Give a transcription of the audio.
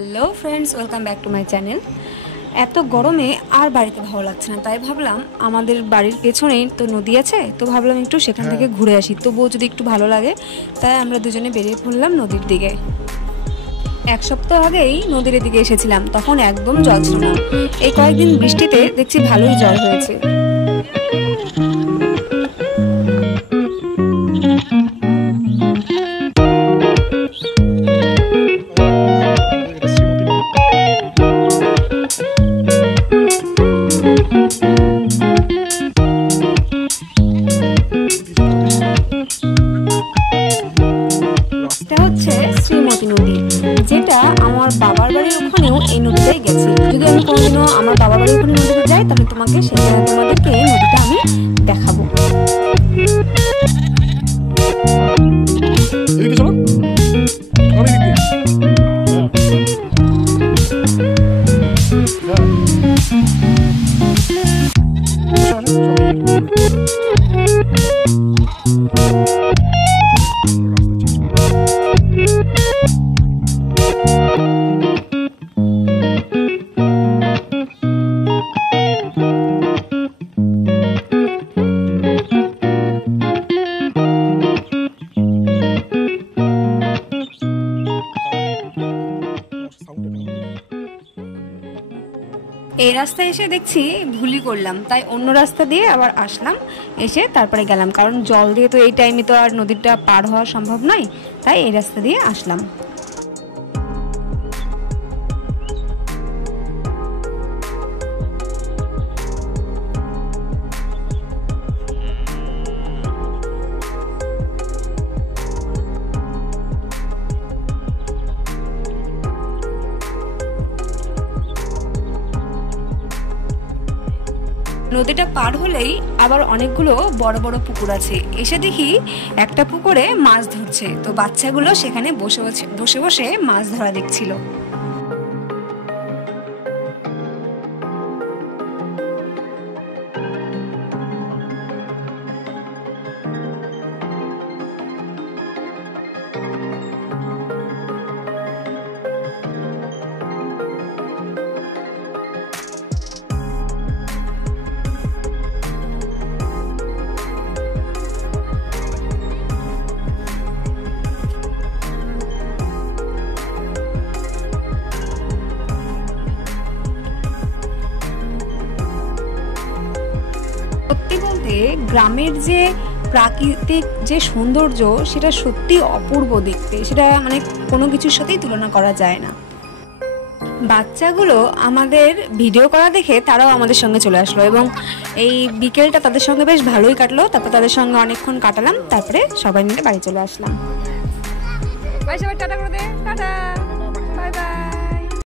Hello friends, welcome back to my channel. এত গরমে আর বাড়িতে ভালো লাগছে না, তাই ভাবলাম আমাদের বাড়ির পেছনেই তো নদী আছে, তো ভাবলাম একটু সেখান থেকে ঘুরে আসি, তবুও যদি একটু ভালো লাগে। তাই আমরা দুজনে বেরিয়ে পড়লাম নদীর দিকে। এক সপ্তাহ আগেই নদীর দিকে এসেছিলাম, তখন একদম জল ছিল না। এই কয়েকদিন বৃষ্টিতে দেখছি ভালোই জল হয়েছে। এটা হচ্ছে শ্রীমতী নদী, যেটা আমার বাবার বাড়ির ওখানেও এই নদীটাই গেছে। যদি আমি কোনোদিনও আমার বাবার বাড়ির ওখানে নদীতে যাই, তাহলে তোমাদেরকে এই নদীটা আমি দেখাবো। এই রাস্তায় এসে দেখছি ভুলই করলাম, তাই অন্য রাস্তা দিয়ে আবার আসলাম, এসে তারপরে গেলাম, কারণ জল দিয়ে তো এই টাইমে তো আর নদীটা পার হওয়া সম্ভব নয়, তাই এই রাস্তা দিয়ে আসলাম। নদীটা পার হলেই আবার অনেকগুলো বড় বড় পুকুর আছে। এসে দেখি একটা পুকুরে মাছ ধরছে, তো বাচ্চাগুলো সেখানে বসে বসে মাছ ধরা দেখছিল। সত্যি বলতে গ্রামের যে প্রাকৃতিক যে সৌন্দর্য, সেটা সত্যি অপূর্ব দেখতে, সেটা মানে কোনো কিছুর সাথেই তুলনা করা যায় না। বাচ্চাগুলো আমাদের ভিডিও করা দেখে তারাও আমাদের সঙ্গে চলে আসলো, এবং এই বিকেলটা তাদের সঙ্গে বেশ ভালোই কাটলো। তারপর তাদের সঙ্গে অনেকক্ষণ কাটালাম, তারপরে সবাই মিলে বাড়ি চলে আসলাম। টাটা করে দে, টাটা।